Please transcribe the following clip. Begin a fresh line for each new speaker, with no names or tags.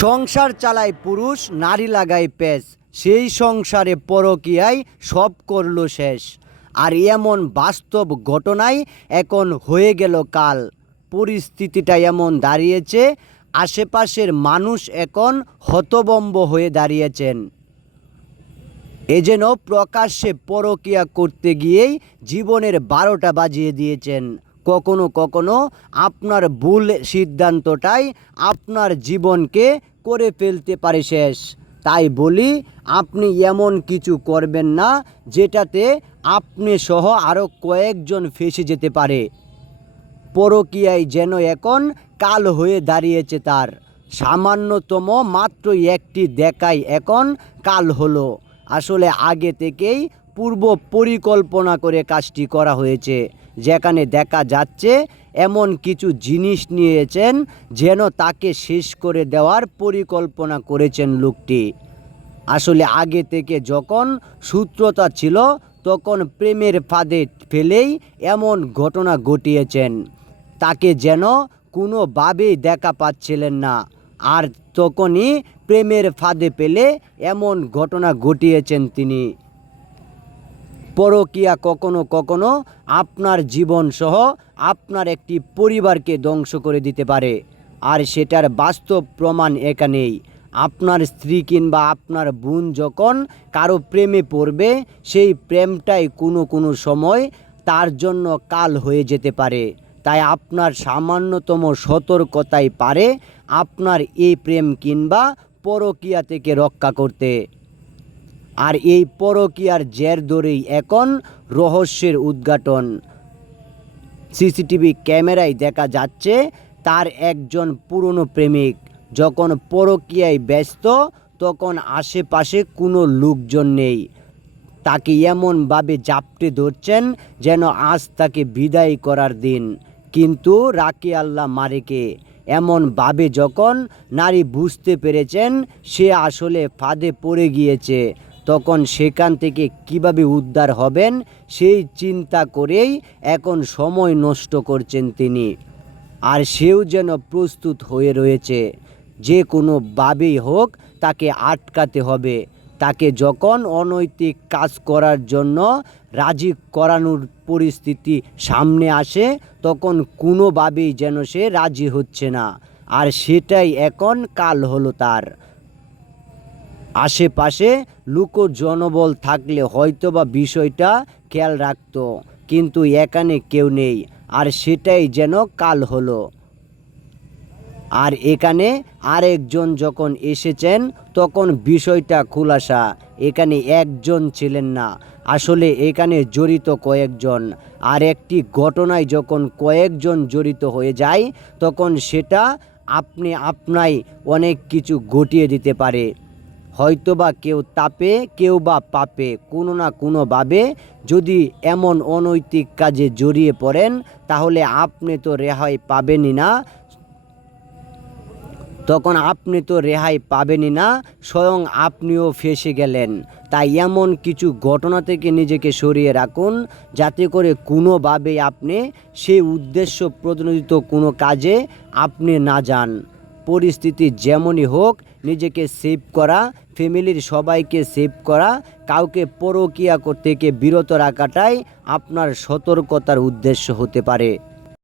সংসার চালায় পুরুষ, নারী লাগায় পেশ সেই সংসারে পরকীয়ায় সব করল শেষ। আর এমন বাস্তব ঘটনায় এখন হয়ে গেল কাল। পরিস্থিতিটা এমন দাঁড়িয়েছে, আশেপাশের মানুষ এখন হতবম্ব হয়ে দাঁড়িয়েছেন। এ যেন প্রকাশ্যে পরকিয়া করতে গিয়েই জীবনের বারোটা বাজিয়ে দিয়েছেন। কখনো কখনো আপনার ভুল সিদ্ধান্তটাই আপনার জীবনকে করে ফেলতে পারে শেষ। তাই বলি, আপনি এমন কিছু করবেন না, যেটাতে আপনি সহ আরও কয়েকজন ফেসে যেতে পারে। পরকীয়ায় যেন এখন কাল হয়ে দাঁড়িয়েছে তার। সামান্যতম মাত্র একটি দেখাই এখন কাল হলো। আসলে আগে থেকেই পূর্ব পরিকল্পনা করে কাজটি করা হয়েছে। যেখানে দেখা যাচ্ছে এমন কিছু জিনিস নিয়েছেন যেন তাকে শেষ করে দেওয়ার পরিকল্পনা করেছেন লোকটি। আসলে আগে থেকে যখন সূত্রতা ছিল, তখন প্রেমের ফাঁদে ফেলেই এমন ঘটনা ঘটিয়েছেন। তাকে যেন কোনোভাবেই দেখা পাচ্ছিলেন না। আর তখনই প্রেমের ফাঁদে পেলে এমন ঘটনা ঘটিয়েছেন তিনি। পরকিয়া কখনো কখনো আপনার জীবন সহ আপনার একটি পরিবারকে ধ্বংস করে দিতে পারে। আর সেটার বাস্তব প্রমাণ এখানেই। আপনার স্ত্রী কিংবা আপনার বোন যখন কারও প্রেমে পড়বে, সেই প্রেমটাই কোনো কোনো সময় তার জন্য কাল হয়ে যেতে পারে। তাই আপনার সামান্যতম সতর্কতাই পারে আপনার এই প্রেম কিংবা পরকিয়া থেকে রক্ষা করতে। আর এই পরকীয়ার জের ধরেই এখন রহস্যের উদ্ঘাটন। সিসিটিভি ক্যামেরায় দেখা যাচ্ছে তার একজন পুরনো প্রেমিক। যখন পরকীয়ায় ব্যস্ত, তখন আশেপাশে কোনো লোকজন নেই। তাকে এমনভাবে জাপটে ধরছেন যেন আজ তাকে বিদায় করার দিন। কিন্তু রাকে আল্লাহ মারেকে এমনভাবে যখন নারী বুঝতে পেরেছেন, সে আসলে ফাঁদে পড়ে গিয়েছে। তখন সেখান থেকে কীভাবে উদ্ধার হবেন সেই চিন্তা করেই এখন সময় নষ্ট করছেন তিনি। আর সেও যেন প্রস্তুত হয়ে রয়েছে। যে কোনোভাবেই হোক তাকে আটকাতে হবে। তাকে যখন অনৈতিক কাজ করার জন্য রাজি করানোর পরিস্থিতি সামনে আসে, তখন কোনোভাবেই যেন সে রাজি হচ্ছে না। আর সেটাই এখন কাল হলো তার। আশেপাশে লুক জনবল থাকলে হয়তোবা বিষয়টা খেয়াল রাখতো, কিন্তু এখানে কেউ নেই, আর সেটাই যেন কাল হলো। আর এখানে আরেকজন যখন এসেছেন, তখন বিষয়টা খুলাসা, এখানে একজন ছিলেন না, আসলে এখানে জড়িত কয়েকজন। আর একটি ঘটনায় যখন কয়েকজন জড়িত হয়ে যায়, তখন সেটা আপনি, আপনাই অনেক কিছু ঘটিয়ে দিতে পারে। হয়তোবা কেউ তাপে কেউ বা পাপে, কোনো না কোনোভাবে যদি এমন অনৈতিক কাজে জড়িয়ে পড়েন, তাহলে আপনি তো রেহাই পাবেনই না। তখন আপনি তো রেহাই পাবেনই না, স্বয়ং আপনিও ফেসে গেলেন। তাই এমন কিছু ঘটনা থেকে নিজেকে সরিয়ে রাখুন, যাতে করে কোনোভাবে আপনি সেই উদ্দেশ্য প্রতিনিধিত কোনো কাজে আপনি না যান। পরিস্থিতি যেমনই হোক নিজেকে সেভ করা, ফ্যামিলির সবাইকে সেভ করা, কাউকে পরকিয়া থেকে বিরত রাখাটাই আপনার সতর্কতার উদ্দেশ্য হতে পারে।